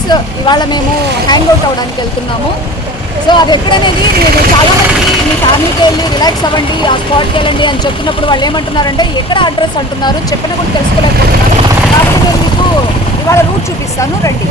Friends ఇవాళ మేము hang out అవ్వడానికి వెళ్తున్నాము. సో అది ఎక్కడనేది నేను చాలామంది మీ ఫ్యామిలీకి వెళ్ళి రిలాక్స్ అవ్వండి ఆ స్పాట్కి వెళ్ళండి అని చెప్తున్నప్పుడు వాళ్ళు ఏమంటున్నారంటే ఎక్కడ అడ్రస్ అంటున్నారు? చెప్పినా కూడా తెలుసుకోలేకపోతున్నారు. కాబట్టి నేను మీకు ఇవాళ రూట్ చూపిస్తాను. రండి.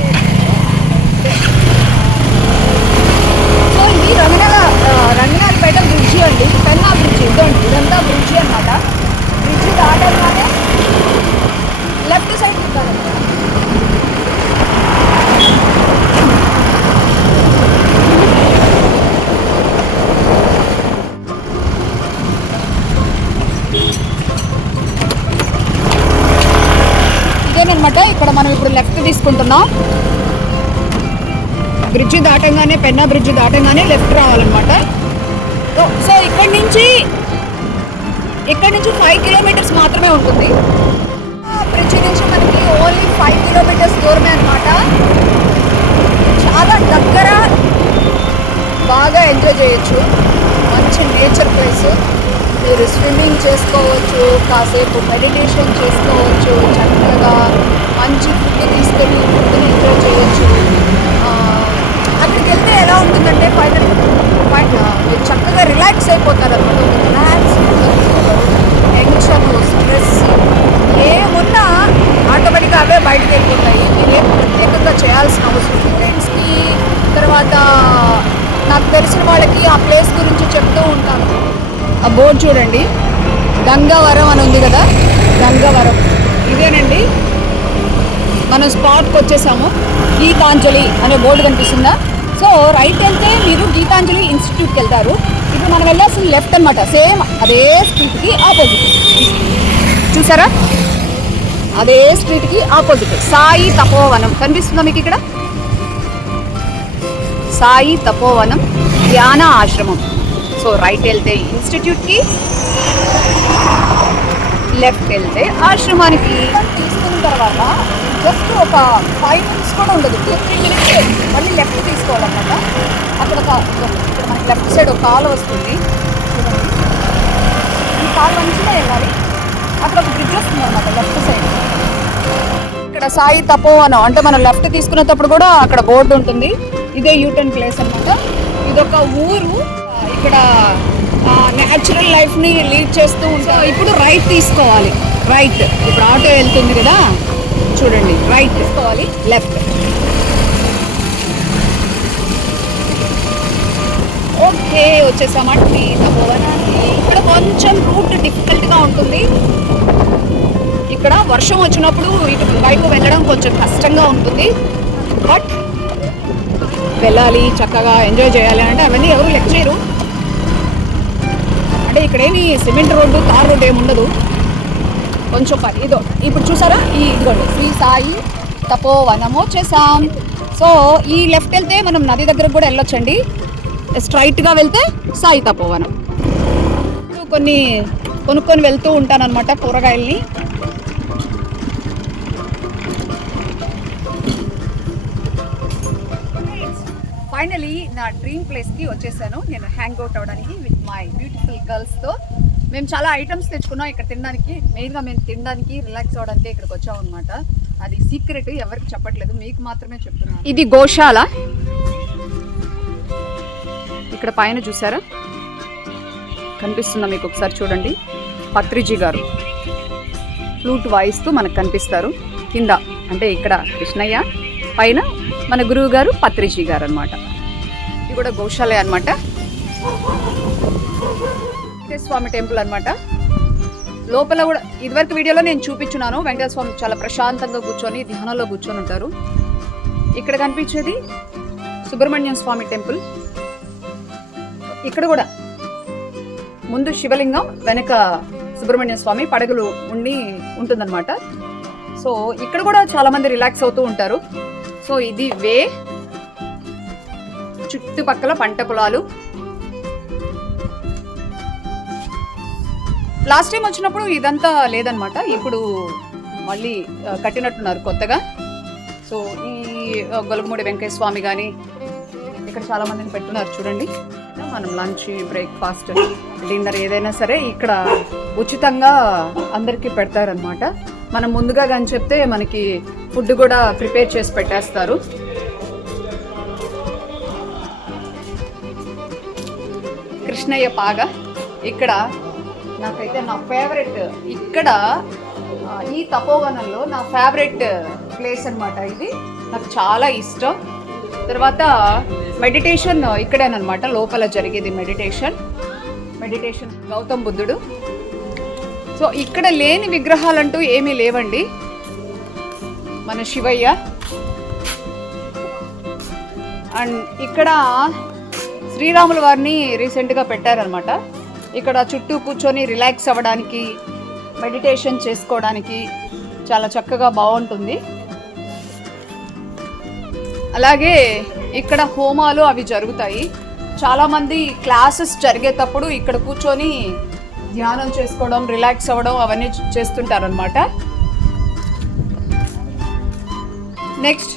అనమాట ఇక్కడ మనం ఇప్పుడు లెఫ్ట్ తీసుకుంటున్నాం. బ్రిడ్జ్ దాటంగానే పెన్నా బ్రిడ్జ్ దాటంగానే లెఫ్ట్ రావాలన్నమాట. సో- సో ఇక్కడి నుంచి ఇక్కడి నుంచి ఫైవ్ కిలోమీటర్స్ మాత్రమే ఉంటుంది. బ్రిడ్జ్ నుంచి మనకి ఓన్లీ ఫైవ్ కిలోమీటర్స్ దూరమే అనమాట చాలా దగ్గర బాగా ఎంజాయ్ చేయొచ్చు. మంచి నేచర్ ప్లేస్ మీరు స్విమ్మింగ్ చేసుకోవచ్చు కాసేపు మెడిటేషన్ చేసుకోవచ్చు చక్కగా మంచి ఫుడ్ తీసుకొని ఫుడ్ని ఎంజాయ్ చేయొచ్చు ఆ, అక్కడికి వెళ్తే ఎలా ఉంటుందంటే ఫైనల్ మీరు చక్కగా రిలాక్స్ అయిపోతారు అనమాట రిలాక్స్ టెన్షన్ స్ట్రెస్ ఏమున్నా ఆటోమేటిక్గా అవే బయటకు వెళ్ళిపోతాయి మీరు ఏం ప్రత్యేకంగా చేయాల్సిన అవసరం స్టూడెంట్స్కి తర్వాత నాకు తెలిసిన వాళ్ళకి ఆ ప్లేస్ గురించి చెప్తూ ఉంటాను ఆ బోర్డు చూడండి. గంగవరం అని ఉంది కదా? గంగవరం. ఇదేనండి. మనం స్పాట్కి వచ్చేసాము. గీతాంజలి అనే బోర్డు కనిపిస్తుందా? సో రైట్ వెళ్తే మీరు గీతాంజలి ఇన్స్టిట్యూట్కి వెళ్తారు. ఇప్పుడు మనం వెళ్ళాల్సిన లెఫ్ట్ అనమాట సేమ్ అదే స్ట్రీట్కి ఆపోజిట్ చూసారా? అదే స్ట్రీట్కి ఆపోజిట్ సాయి తపోవనం. కనిపిస్తుందా మీకు ఇక్కడ? సాయి తపోవనం ధ్యాన ఆశ్రమం. సో రైట్ వెళ్తే ఇన్స్టిట్యూట్కి లెఫ్ట్ వెళ్తే ఆశ్రమానికి. తీసుకున్న తర్వాత జస్ట్ ఒక ఫైవ్ మినిట్స్ కూడా ఉండదు. టూ త్రీ మినిట్స్ మళ్ళీ లెఫ్ట్ తీసుకోవాలన్నమాట. అక్కడ ఒక ఇక్కడ మనకి లెఫ్ట్ సైడ్ ఒక కాలు వస్తుంది. ఈ కాలు మంచిగా వెళ్ళాలి. అక్కడ ఒక బ్రిడ్జ్ వస్తుంది అనమాట లెఫ్ట్ సైడ్ ఇక్కడ సాయి తపోవనం అంటే మనం లెఫ్ట్ తీసుకునేటప్పుడు కూడా అక్కడ బోర్డు ఉంటుంది. ఇదే యూటర్న్ ప్లేస్ అన్నమాట. ఇదొక ఊరు. ఇక్కడ న్యాచురల్ లైఫ్ని లీడ్ చేస్తూ ఉంటాం ఇప్పుడు రైట్ తీసుకోవాలి. రైట్ ఇప్పుడు ఆటో వెళ్తుంది కదా? చూడండి. రైట్ తీసుకోవాలి. లెఫ్ట్ ఓకే వచ్చేసామండి తపోవనానికి ఇక్కడ కొంచెం రూట్ డిఫికల్ట్గా ఉంటుంది. ఇక్కడ వర్షం వచ్చినప్పుడు ఇటు బయటకు వెళ్ళడం కొంచెం కష్టంగా ఉంటుంది. బట్ వెళ్ళాలి చక్కగా ఎంజాయ్ చేయాలి అంటే అవన్నీ ఎవరు లెక్క అంటే ఇక్కడ ఏమి సిమెంట్ రోడ్డు కార్ రోడ్డు ఏమి ఉండదు. కొంచెం పని. ఇదో ఇప్పుడు చూసారా? ఈ ఇదిగోండి. శ్రీ సాయి తపోవనము చేసాం సో ఈ లెఫ్ట్ వెళ్తే మనం నది దగ్గరకు కూడా వెళ్ళొచ్చండి. స్ట్రైట్గా వెళ్తే సాయి తపోవనం. కొన్ని కొనుక్కొని వెళ్తూ ఉంటానన్నమాట కూరగాయల్ని. ఫైనలీ నా డ్రీమ్ ప్లేస్కి వచ్చేసాను. నేను హ్యాంగ్ అవుట్ అవ్వడానికి మై బ్యూటిఫుల్ గర్ల్స్తో మేము చాలా ఐటమ్స్ తెచ్చుకున్నాం. ఇక్కడ తినడానికి మెయిన్గా మేము తినడానికి రిలాక్స్ అవ్వడానికి ఇక్కడికి వచ్చాం అనమాట అది సీక్రెట్ ఎవరికి చెప్పట్లేదు. మీకు మాత్రమే చెప్తున్నాను. ఇది గోశాల. ఇక్కడ పైన చూసారా? కనిపిస్తుందా మీకు ఒకసారి చూడండి? పత్రిజీ గారు. ఫ్లూట్ వాయిస్తూ మనకు కనిపిస్తారు. కింద అంటే ఇక్కడ కృష్ణయ్య పైన మన గురువు గారు పత్రిజీ గారు అనమాట ఇది కూడా గోశాలే అనమాట స్వామి టెంపుల్ అనమాట లోపల కూడా ఇదివరకు వీడియోలో నేను చూపించున్నాను. వెంకటేశ్వర స్వామి చాలా ప్రశాంతంగా కూర్చొని ధ్యానంలో కూర్చొని ఉంటారు. ఇక్కడ కనిపించేది సుబ్రహ్మణ్యం స్వామి టెంపుల్. ఇక్కడ కూడా ముందు శివలింగం వెనక సుబ్రహ్మణ్య స్వామి పడగలు ఉండి ఉంటుందన్నమాట. సో ఇక్కడ కూడా చాలా మంది రిలాక్స్ అవుతూ ఉంటారు. సో ఇది వే. చుట్టుపక్కల పంట పొలాలు. లాస్ట్ టైం వచ్చినప్పుడు ఇదంతా లేదనమాట ఇప్పుడు మళ్ళీ కట్టినట్టున్నారు కొత్తగా. సో ఈ గొలగమూడి వెంకయ్య స్వామి కానీ ఇక్కడ చాలా మందిని పెట్టున్నారు చూడండి. మనం లంచ్ బ్రేక్ఫాస్ట్ డిన్నర్ ఏదైనా సరే ఇక్కడ ఉచితంగా అందరికీ పెడతారనమాట మనం ముందుగా కానీ చెప్తే మనకి ఫుడ్ కూడా ప్రిపేర్ చేసి పెట్టేస్తారు. కృష్ణయ్య పాగా ఇక్కడ నాకైతే నా ఫేవరెట్ ఇక్కడ ఈ తపోవనంలో నా ఫేవరెట్ ప్లేస్ అనమాట ఇది. నాకు చాలా ఇష్టం. తర్వాత మెడిటేషన్ ఇక్కడేనమాట లోపల జరిగేది మెడిటేషన్ మెడిటేషన్ గౌతమ్ బుద్ధుడు. సో ఇక్కడ లేని విగ్రహాలంటూ ఏమీ లేవండి. మన శివయ్య. అండ్ ఇక్కడ శ్రీరాముల వారిని రీసెంట్గా పెట్టారనమాట ఇక్కడ చుట్టూ కూర్చొని రిలాక్స్ అవ్వడానికి మెడిటేషన్ చేసుకోవడానికి చాలా చక్కగా బాగుంటుంది. అలాగే ఇక్కడ హోమాలు అవి జరుగుతాయి. చాలామంది క్లాసెస్ జరిగేటప్పుడు ఇక్కడ కూర్చొని ధ్యానం చేసుకోవడం రిలాక్స్ అవ్వడం అవన్నీ చేస్తుంటారనమాట నెక్స్ట్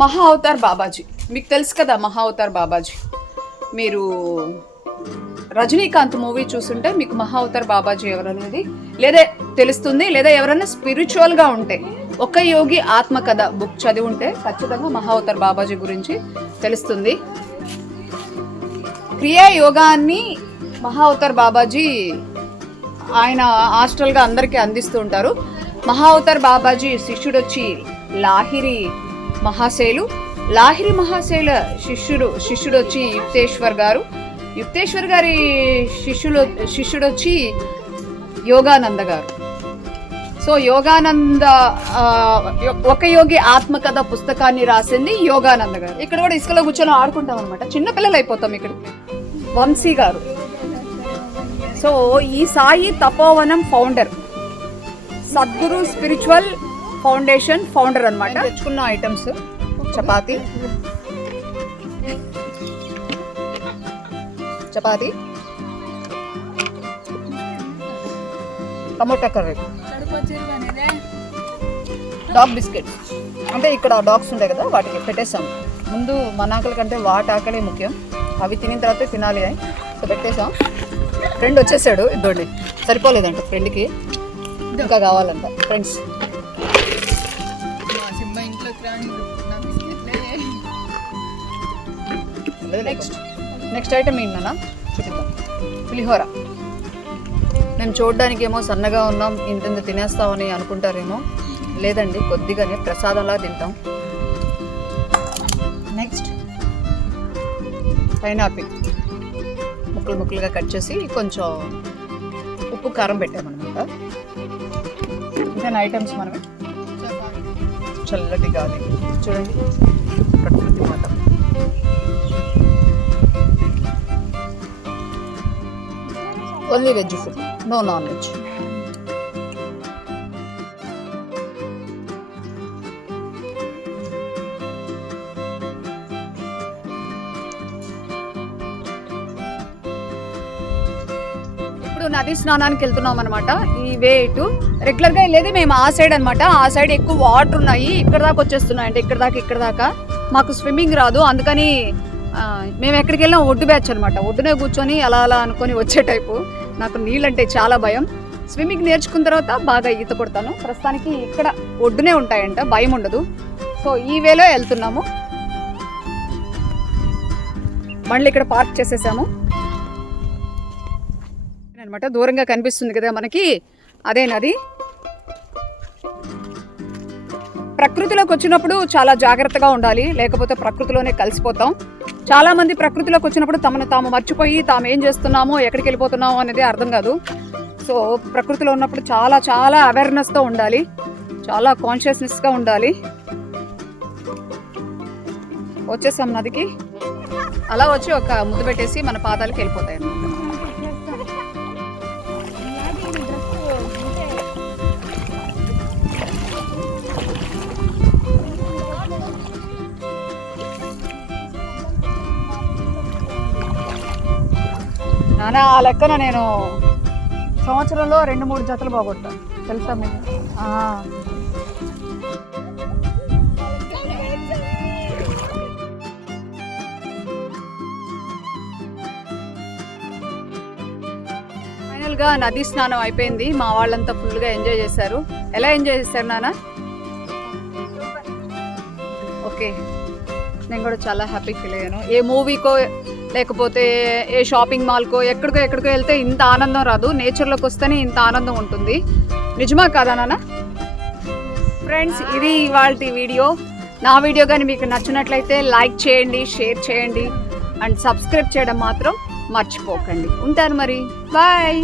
మహా అవతార్ బాబాజీ. మీకు తెలుసు కదా మహా అవతార్ బాబాజీ. మీరు రజనీకాంత్ మూవీ చూస్తుంటే మీకు మహా అవతార్ బాబాజీ ఎవరనేది లేదా తెలుస్తుంది లేదా ఎవరైనా స్పిరిచువల్గా ఉంటే ఒక యోగి ఆత్మకథ బుక్ చదివి ఉంటే ఖచ్చితంగా మహా అవతార్ బాబాజీ గురించి తెలుస్తుంది. క్రియా యోగాన్ని మహా అవతార్ బాబాజీ ఆయన హాస్టల్గా అందరికీ అందిస్తూ ఉంటారు. మహా అవతార్ బాబాజీ శిష్యుడు వచ్చి లాహిరి మహాశైలు. లాహిరి మహాశైల శిష్యుడు శిష్యుడు వచ్చి యుక్తేశ్వర్ గారు. యుక్తేశ్వర్ గారి శిష్యులు శిష్యుడు వచ్చి యోగానంద గారు. సో యోగానంద ఒక యోగి ఆత్మకథ పుస్తకాన్ని రాసింది యోగానంద గారు. ఇక్కడ కూడా ఇసుకలో కూర్చొని ఆడుకుంటాం అనమాట చిన్న పిల్లలు అయిపోతాం ఇక్కడ వంశీ గారు. సో ఈ Sai Tapovanam founder. Sadguru spiritual foundation founder అన్నమాట. తెచ్చుకున్న items. Chapati. Chapati tomato curry. Dog biscuit అంటే ఇక్కడ డాగ్స్ ఉంటాయి కదా వాటికి పెట్టేసాం. ముందు మన ఆకలి కంటే వాటి ఆకలి ముఖ్యం. అవి తినిన తర్వాతే తినాలి అని సో పెట్టేసాం. ఫ్రెండ్ వచ్చేసాడు ఇద్దోడి సరిపోలేదంట ఫ్రెండ్కి. ఇంకా కావాలంట ఫ్రెండ్స్. నెక్స్ట్ నెక్స్ట్ ఐటమ్ ఏంటన్నా? చూపిద్దాం పులిహోర. మేము చూడడానికి ఏమో సన్నగా ఉన్నాం ఇంత తినేస్తామని అనుకుంటారేమో. లేదండి కొద్దిగానే ప్రసాదంలా తింటాం. Next pineapple. ముక్కలు ముక్కలుగా కట్ చేసి కొంచెం ఉప్పు కారం పెట్టామన్నమాట ఇంకా ఐటమ్స్ మనమే. చల్లటి గాలి. చూడండి. ప్రకృతి మాట only veg food no non veg. ఇప్పుడు నది స్నానానికి వెళ్తున్నాం అనమాట ఈ వే ఇటు. రెగ్యులర్గా వెళ్ళేది మేము ఆ సైడ్ అన్నమాట. ఆ సైడ్ ఎక్కువ వాటర్ ఉన్నాయి. ఇక్కడ దాకా వచ్చేస్తున్నాయి. అంటే ఇక్కడ దాకా ఇక్కడ దాకా. మాకు స్విమ్మింగ్ రాదు. అందుకని మేము ఎక్కడికి వెళ్ళినా ఒడ్డు బ్యాచ్ అనమాట ఒడ్డునే కూర్చొని అలా అలా అనుకొని వచ్చే టైపు. నాకు నీళ్ళంటే చాలా భయం. స్విమ్మింగ్ నేర్చుకున్న తర్వాత బాగా ఈత కొడతాను. ప్రస్తుతానికి ఇక్కడ ఒడ్డునే ఉంటాయంట భయం ఉండదు. సో ఈ వేలో వెళ్తున్నాము. మళ్ళీ ఇక్కడ పార్క్ చేసేసాము. అనమాట దూరంగా కనిపిస్తుంది కదా మనకి. అదే నది. ప్రకృతిలోకి వచ్చినప్పుడు చాలా జాగ్రత్తగా ఉండాలి. లేకపోతే ప్రకృతిలోనే కలిసిపోతాం. చాలా మంది ప్రకృతిలోకి వచ్చినప్పుడు తమను తాము మర్చిపోయి తాము ఏం చేస్తున్నామో ఎక్కడికి వెళ్ళిపోతున్నామో అనేది అర్థం కాదు. సో ప్రకృతిలో ఉన్నప్పుడు చాలా చాలా అవేర్నెస్తో ఉండాలి. చాలా కాన్షియస్నెస్గా ఉండాలి. వచ్చేసాం నదికి. అలా వచ్చి ఒక ముద్దు పెట్టేసి మన పాదాలకి వెళ్ళిపోతాయి అన్నమాట ఆ లెక్కన నేను సంవత్సరంలో రెండు మూడు జతలు పోగొట్టాను. తెలుసా మీకు? ఫైనల్గా నది స్నానం అయిపోయింది. మా వాళ్ళంతా ఫుల్గా ఎంజాయ్ చేశారు. ఎలా ఎంజాయ్ చేశారు నాన్న? ఓకే. నేను కూడా చాలా హ్యాపీ ఫీల్ అయ్యాను. ఏ మూవీకో లేకపోతే ఏ షాపింగ్ మాల్కో ఎక్కడికో ఎక్కడికో వెళ్తే ఇంత ఆనందం రాదు. నేచర్లోకి వస్తేనే ఇంత ఆనందం ఉంటుంది. నిజమా కాదా నాన్న? ఫ్రెండ్స్ ఇది ఇవాళ వీడియో. నా వీడియో కానీ మీకు నచ్చినట్లయితే లైక్ చేయండి షేర్ చేయండి. అండ్ సబ్స్క్రైబ్ చేయడం మాత్రం మర్చిపోకండి. ఉంటాను మరి. బాయ్